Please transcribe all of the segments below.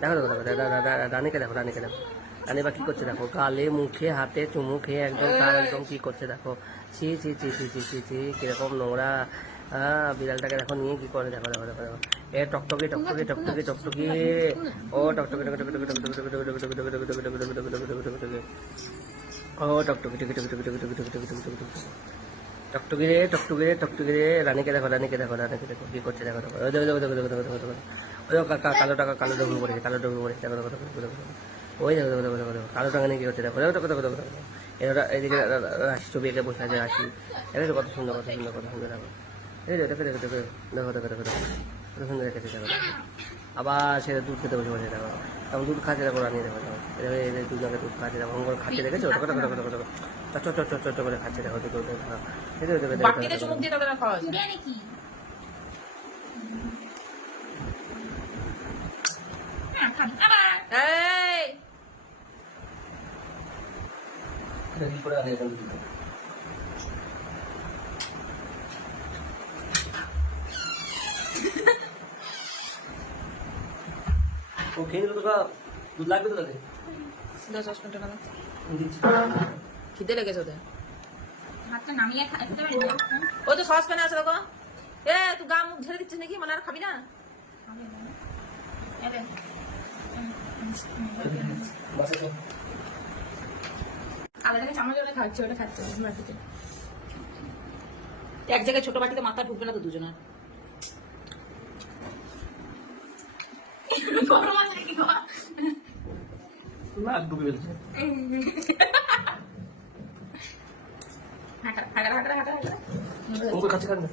দেখো দেখো দেখো রানীকে দেখো, রানীকে দেখো, রানী বা কি করছে দেখো, গালে মুখে হাতে চুমু খেয়ে একদম তার একদম কি করছে দেখো, ছি ছি ছি ছি ছি ছি ছি কিরকম নোংরা। হ্যাঁ, বিড়ালটাকে দেখো নিয়ে কি করে, দেখো দেখো দেখো দেখো, এ টকটকে টকটকে টকটকে টকটকে, ও টকটকে টকটকে টকটকে টকটকে টকটকে টকটকে টকটকে টকটকে টকটকে টকটকে, ও টকটকে টকটকে টকটকে টকটকে টকটকে টকটকে টকটকে টকটকি রে টকটকি রে টকটকি রে, রানীকে দেখো, রানীকে দেখো, রানীকে দেখো কি করছে দেখো দেখো, ওই দেখো দেখো দেখো দেখো দেখো দেখো, ওই কালো টাকা, কালো ডবু পড়েছে, কালো ডবু পড়েছে, দেখো দেখো দেখো দেখো, ওই দেখো দেখো দেখো দেখো দেখো, কালো টাকা নিয়ে কি করছে দেখো দেখো দেখো দেখো দেখো দেখো, এরা এদিকে রাশি ছবি এঁকে বসে আছে রাশি, দেখো কত সুন্দর কত সুন্দর কত সুন্দর দেখো, এই দেখো দেখো দেখো দেখো দেখো দেখো দেখো দেখো কত সুন্দর রেখেছে দেখো, আবার সেটা দুধ খেতে বসে বসে দেখো, তখন দুধ খাচ্ছে দেখো, রানিয়ে দেখো দেখো, এদের দুজনকে দুধ খাচ্ছে দেখো, করে খাচ্ছে দেখেছো, দেখো দেখো দেখো দেখো দেখো, চট চট চট চট করে খাচ্ছে দেখো, দুধ বাটিতে চুমুক দিয়ে তাদের খাওয়া হয়েছে। এই ও খেয়ে নিল তো, দুধ লাগবে তো তাদের, 10 মিনিট না খিদে লেগেছে ওদের। ভাতটা নামিয়ে খেতে পারি না? ওই তো সস প্যানে আছে দেখো, এ তুই গা মুখ ঝেড়ে দিচ্ছিস নাকি, মানে আর খাবি না? এবে। আলাদা করে চামচ ওটা খাচ্ছে, ওটা খাচ্ছে বাটিতে। এক জায়গায় ছোট বাটিতে মাথা ঢুকবে না তো দুজনের। গরম আছে নাকি গো? নাক ডুবে ফেলছে, হাঁটা হাঁটা হাঁটা হাঁটা হাঁটা। ওকে খাচ্ছে খান না,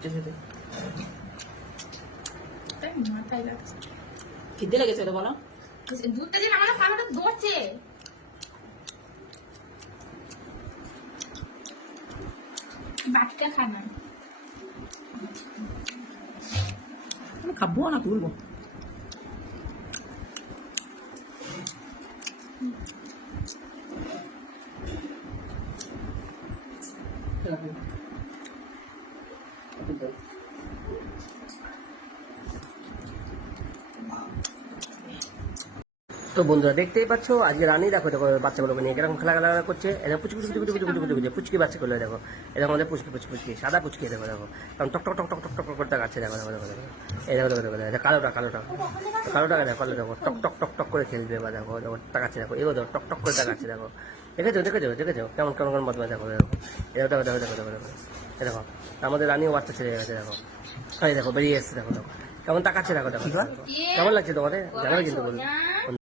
চেয়ে তাই মাথায় লাগছে। খিদে লেগেছে ওটা বলো। দুধটা যে নামানো খাবারটা দৌড়ছে। বাটিটা খায় না। আমি খাবো না তুলবো। তো বন্ধুরা দেখতেই পাচ্ছ, আজকে রানী দেখো দেখো বাচ্চাগুলোকে নিয়ে কিরকম খেলা খেলা করছে, এরকম পুচকি পুচকি পুচকি পুচকি পুচকি পুচকি পুচকি বাচ্চাগুলো দেখো, এরকম আমাদের পুচকি পুচকি পুচকি সাদা পুচকি দেখো দেখো, কারণ টক টক টক টক টক টক করতে কাছে দেখো দেখো দেখো দেখো, এই দেখো দেখো দেখো দেখো, কালোটা কালোটা কালোটা দেখো, কালো দেখো টক টক টক টক করে খেলবে, বা দেখো দেখো তাকাচ্ছে দেখো, এগো দেখো টক টক করে তাকাচ্ছে দেখো, দেখেছো দেখেছো দেখেছো কেমন কেমন কেমন বদমাশ দেখো দেখো, এরকম দেখো দেখো দেখো দেখো দেখো, এ দেখো আমাদের রানীও বাচ্চা ছেড়ে গেছে দেখো, এই দেখো বেরিয়ে এসছে দেখো দেখো কেমন তাকাচ্ছে দেখো দেখো, কেমন লাগছে তোমাদের জানাবে কিন্তু বলুন।